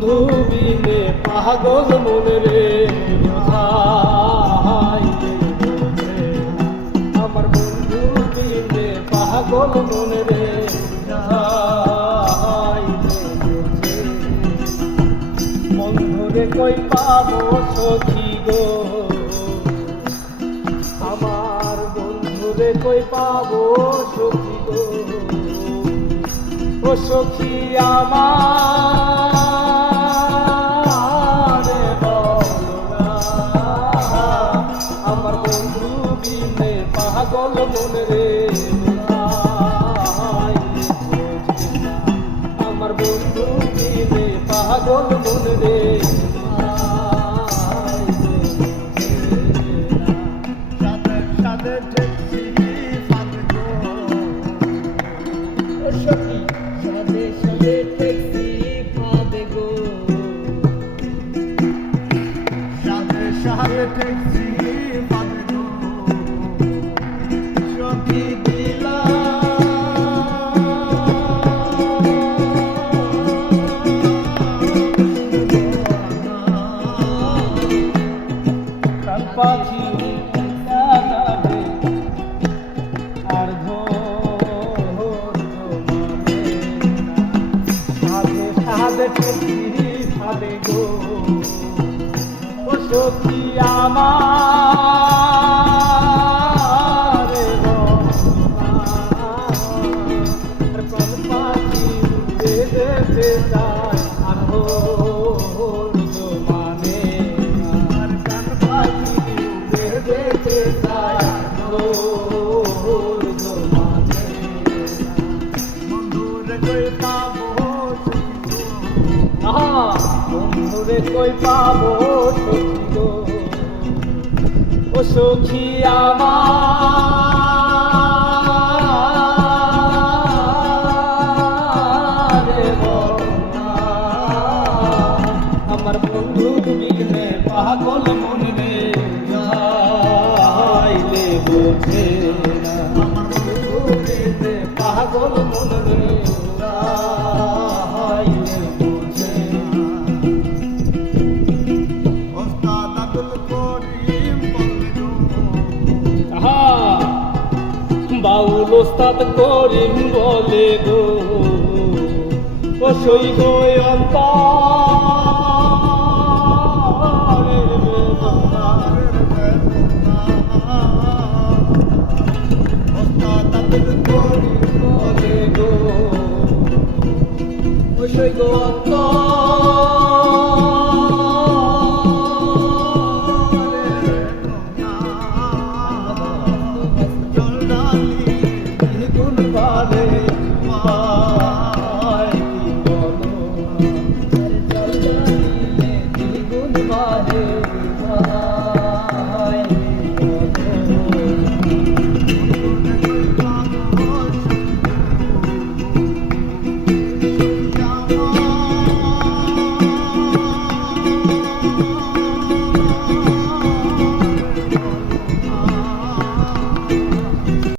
বন্ধু বিনে পাগল মনে রে আমার বন্ধু বিনে পাগল মনে রে বন্ধুরে কই পাবো সখী গো আমার বন্ধুরে কই পাবো সখী গো ও সখী আমার বন্ধু বিনে পাগল মনে রে আমার বন্ধু বিনে পাগল মনে রে পাখি আর ভাবে গো ও সখী আমার প্রাণ পাখি যেতে চায় আর বন্ধুরে কই পাবো সখী গো ও সখী আমার বন্ধু বিঘ্নে পাগল মনে রে গাইলে বোঝে না আমার বন্ধু বিঘ্নে পাগল মনে রে বাউল ওস্তাদ করিম বলে গো ও সই গো অন্তর